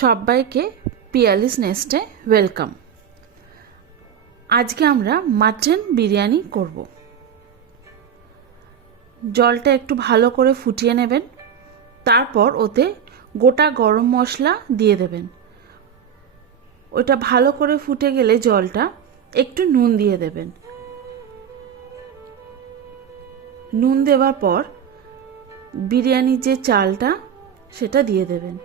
সবাইকে পিয়ালিস নেস্টে ওয়েলকাম। আজকে আমরা মাটন বিরিয়ানি করব। জলটা একটু ভালো করে ফুটিয়ে নেবেন, তারপর ওতে গোটা গরম মশলা দিয়ে দেবেন। ওটা ভালো করে ফুটে গেলে জলটা একটু নুন দিয়ে দেবেন। নুন দেওয়ার পর বিরিয়ানির যে চালটা সেটা দিয়ে দেবেন,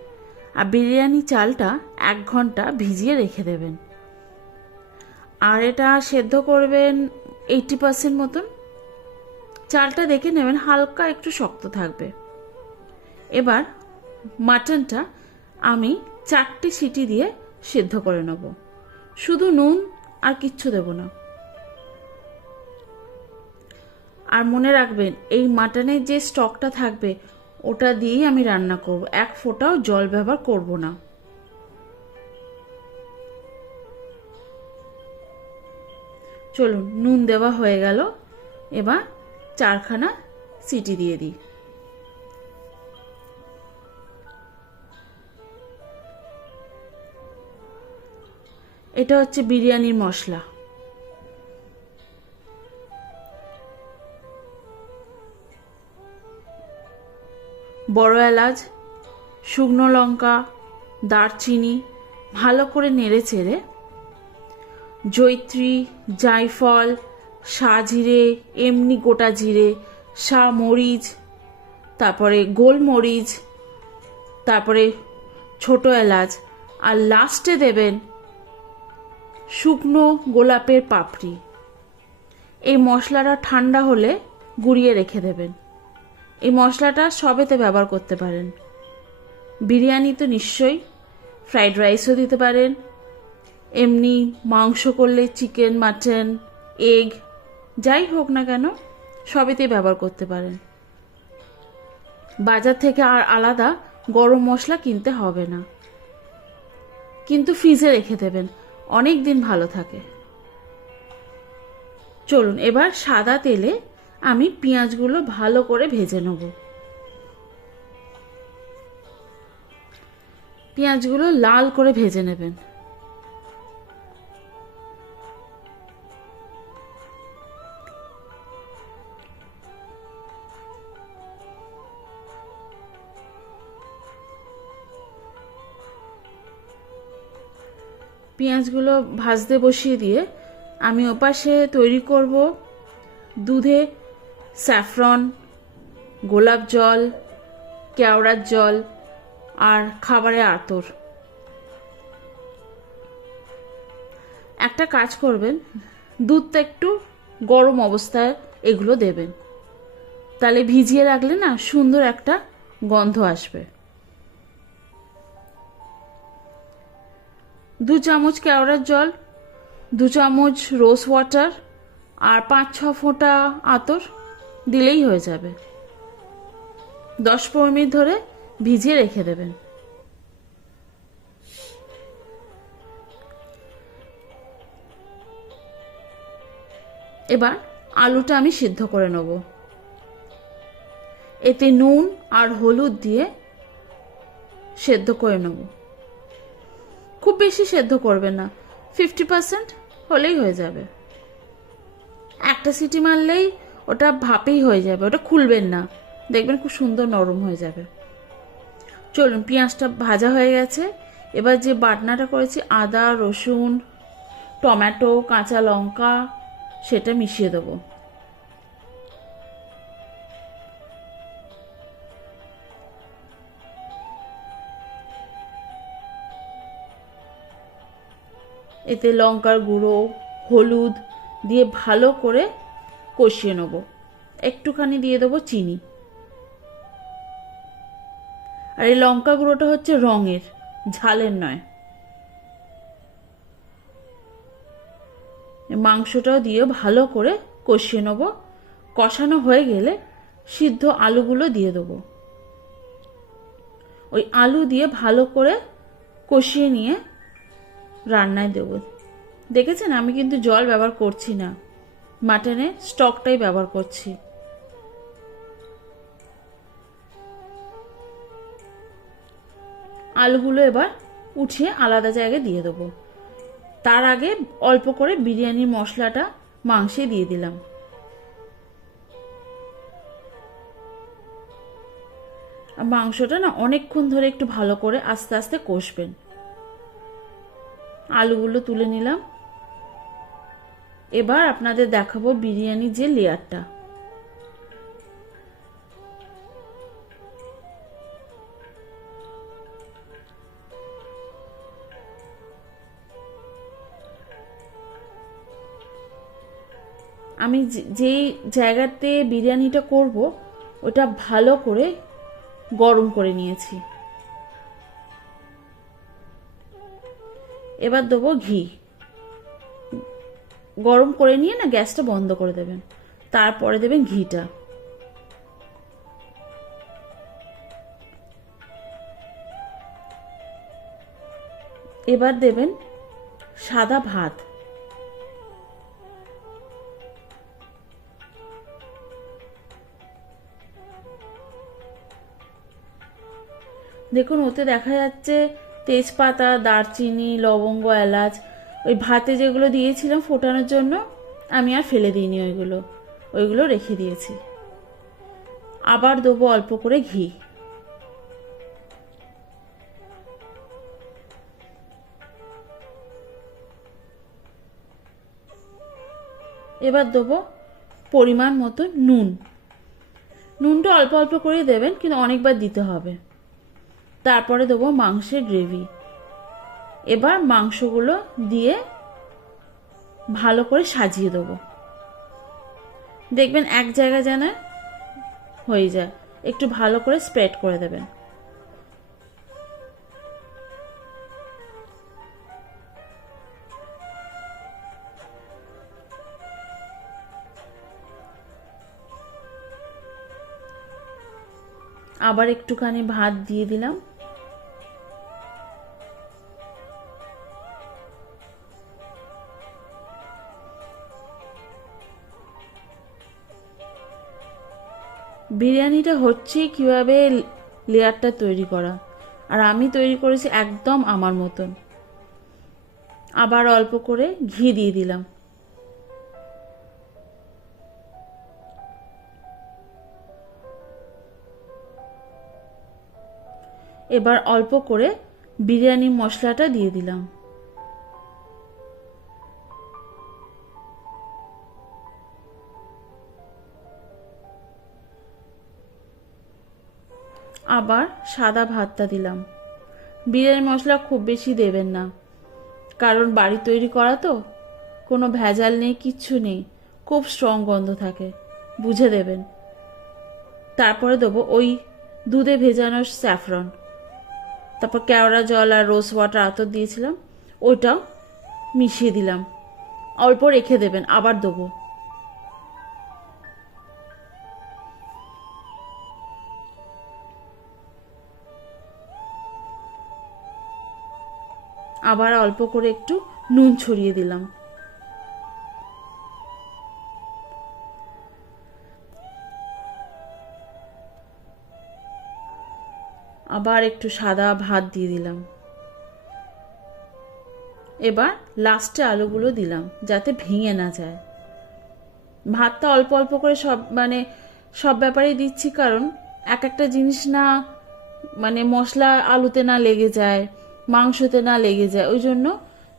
আর বিরিয়ানি চালটা 1 ঘন্টা ভিজিয়ে রেখে দেবেন। আর এটা সেদ্ধ করবেন 80% মতন। চালটা দেখে নেবেন হালকা একটু শক্ত থাকবে। এবার মাটনটা আমি 4টে সিটি দিয়ে সেদ্ধ করে নেব, শুধু নুন আর কিচ্ছু দেব না। আর মনে রাখবেন এই মাটনের যে স্টকটা থাকবে ওটা দিয়েই আমি রান্না করব, 1 ফোঁটাও জল ব্যবহার করব না। চলুন, নুন দেওয়া হয়ে গেল, এবার 4খানা সিটি দিয়ে দিই। এটা হচ্ছে বিরিয়ানির মশলা। বড় এলাচ, শুকনো লঙ্কা, দারচিনি ভালো করে নেড়ে চেড়ে জয়িত্রী, জায়ফল, সাজিরে, এমনি গোটা জিরে, মরিচ, তারপরে গোলমরিচ, তারপরে ছোট এলাচ, আর লাস্টে দেবেন শুকনো গোলাপের পাপড়ি। এই মশলাটা ঠান্ডা হলে গুঁড়িয়ে রেখে দেবেন। এই মশলাটা সবেতে ব্যবহার করতে পারেন। বিরিয়ানি তো নিশ্চয়ই, ফ্রাইড রাইসও দিতে পারেন, এমনি মাংস করলে চিকেন, মাটন, এগ যাই হোক না কেন সবেতেই ব্যবহার করতে পারেন। বাজার থেকে আর আলাদা গরম মশলা কিনতে হবে না, কিন্তু ফ্রিজে রেখে দেবেন, অনেক দিন ভালো থাকে। চলুন, এবার সাদা তেলে আমি পেঁয়াজগুলো ভালো করে ভেজে নেব। পেঁয়াজগুলো লাল করে ভেজে নেবেন। পেঁয়াজগুলো ভাজতে বসিয়ে দিয়ে আমি ওপাশে তৈরি করব দুধে স্যাফরন, গোলাপ জল, কেওড়ার জল আর খাবারে আতর। একটা কাজ করবেন, দুধটা একটু গরম অবস্থায় এগুলো দেবেন, তাহলে ভিজিয়ে রাখলে না সুন্দর একটা গন্ধ আসবে। 2 চামচ কেওড়ার জল, 2 চামচ রোজ ওয়াটার আর 5-6 ফোঁটা আতর দিলেই হয়ে যাবে। 10-15 মিনিট ধরে ভিজিয়ে রেখে দেবেন। এবার আলুটা আমি সিদ্ধ করে নেব। এতে নুন আর হলুদ দিয়ে সেদ্ধ করে নেব। খুব বেশি সেদ্ধ করবেন না, 50% হলেই হয়ে যাবে। একটা সিটি মারলেই ওটা ভাপেই হয়ে যাবে, ওটা খুলবেন না, দেখবেন খুব সুন্দর নরম হয়ে যাবে। চলুন, পেঁয়াজটা ভাজা হয়ে গেছে। এবার যে বাটনাটা করেছি আদা, রসুন, টমেটো, কাঁচা লঙ্কা সেটা মিশিয়ে দেবো। এতে লঙ্কার গুঁড়ো, হলুদ দিয়ে ভালো করে কষিয়ে নেব। একটুখানি দিয়ে দেবো চিনি। আর এই লঙ্কা গুঁড়োটা হচ্ছে রঙের, ঝালের নয়। মাংসটাও দিয়ে ভালো করে কষিয়ে নেব। কষানো হয়ে গেলে সিদ্ধ আলুগুলো দিয়ে দেবো। ওই আলু দিয়ে ভালো করে কষিয়ে নিয়ে রান্নায় দেব। দেখেছেন আমি কিন্তু জল ব্যবহার করছি না, মাটনের স্টকটাই ব্যবহার করছি। আলুগুলো এবার উঠিয়ে আলাদা জায়গায় দিয়ে দেবো। তার আগে অল্প করে বিরিয়ানির মশলাটা মাংসে দিয়ে দিলাম। মাংসটা না অনেকক্ষণ ধরে একটু ভালো করে আস্তে আস্তে কষবেন। আলুগুলো তুলে নিলাম। এবার আপনাদের দেখাবো বিরিয়ানির যে লেয়ারটা। আমি যেই জায়গাতে বিরিয়ানিটা করব ওটা ভালো করে গরম করে নিয়েছি। এবার দেবো ঘি। গরম করে নিয়ে না গ্যাসটা বন্ধ করে দেবেন, তারপরে দেবেন ঘিটা। এবার দেবেন সাদা ভাত। দেখুন ওতে দেখা যাচ্ছে তেজপাতা, দারচিনি, লবঙ্গ, এলাচ। ওই ভাতে যেগুলো দিয়েছিলাম ফোটানোর জন্য আমি আর ফেলে দিইনি, ওইগুলো রেখে দিয়েছি। আবার দেবো অল্প করে ঘি। এবার দেবো পরিমাণ মতো নুন। নুনটা অল্প অল্প করে দেবেন, কিন্তু অনেকবার দিতে হবে। তারপরে দেবো মাংসের গ্রেভি। এবার মাংসগুলো দিয়ে ভালো করে সাজিয়ে দেবো। দেখবেন এক জায়গায় যেন হয়ে যায়, একটু ভালো করে স্প্রেড করে দেবেন। আবার একটুখানি ভাত দিয়ে দিলাম। বিরিয়ানিটা হচ্ছে কিভাবে লেয়ারটা তৈরি করা, আর আমি তৈরি করেছি একদম আমার মতন। আবার অল্প করে ঘি দিয়ে দিলাম। এবার অল্প করে বিরিয়ানি মশলাটা দিয়ে দিলাম। আবার সাদা ভাতটা দিলাম। বিরিয়ানি মশলা খুব বেশি দেবেন না, কারণ বাড়ি তৈরি করা তো, কোনো ভেজাল নেই, কিচ্ছু নেই, খুব স্ট্রং গন্ধ থাকে, বুঝে দেবেন। তারপরে দেবো ওই দুধে ভেজানো স্যাফরন, তারপর কেওড়া জল আর রোজ ওয়াটার আতর দিয়েছিলাম, ওইটাও মিশিয়ে দিলাম। অল্প রেখে দেবেন, আবার দেবো। আবার অল্প করে একটু নুন ছড়িয়ে দিলাম। আবার একটু সাদা ভাত দিয়ে দিলাম। এবার লাস্টে আলুগুলো দিলাম যাতে ভেঙে না যায়। ভাতটা অল্প অল্প করে সব ব্যাপারেই দিচ্ছি, কারণ এক একটা জিনিস না মশলা আলুতে না লেগে যায়, মাংসতে না লেগে যায়, ওই জন্য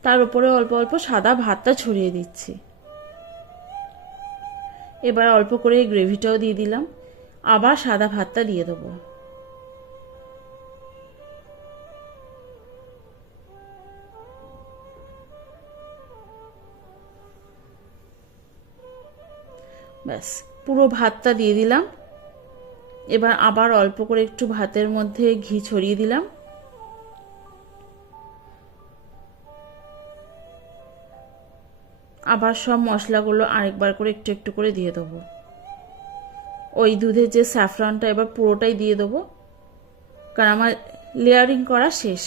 তার উপরে অল্প অল্প সাদা ভাতটা ছড়িয়ে দিচ্ছি। এবার অল্প করে গ্রেভিটাও দিয়ে দিলাম। আবার সাদা ভাতটা দিয়ে দেবো। ব্যাস পুরো ভাতটা দিয়ে দিলাম। এবার আবার অল্প করে একটু ভাতের মধ্যে ঘি ছড়িয়ে দিলাম। আবার সব মশলাগুলো আরেকবার করে একটু একটু করে দিয়ে দেবো। ওই দুধের যে স্যাফরনটা এবার পুরোটাই দিয়ে দেবো, কারণ আমার লেয়ারিং করা শেষ।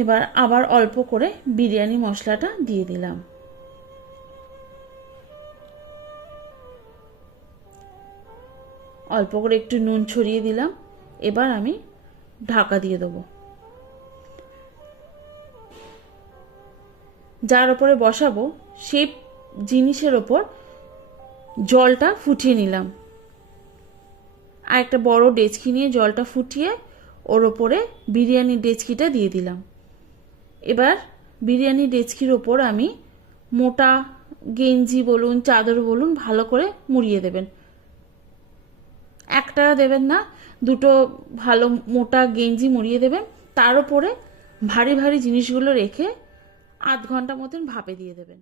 এবার আবার অল্প করে বিরিয়ানি মশলাটা দিয়ে দিলাম। অল্প করে একটু নুন ছড়িয়ে দিলাম। এবার আমি ঢাকা দিয়ে দেবো। যার ওপরে বসাবো সেই জিনিসের ওপর জলটা ফুটিয়ে নিলাম। আর একটা বড় ডেচকি নিয়ে জলটা ফুটিয়ে ওর ওপরে বিরিয়ানির ডেচকিটা দিয়ে দিলাম। এবার বিরিয়ানি ডেচকির ওপর আমি মোটা গেঞ্জি বলুন, চাদর বলুন, ভালো করে মুড়িয়ে দেবেন। একটা দেবেন না, দুটো ভালো মোটা গেঞ্জি মুড়িয়ে দেবেন। তার উপরে ভারী ভারী জিনিসগুলো রেখে 8 ঘন্টা মতন ভাপে দিয়ে দেবেন।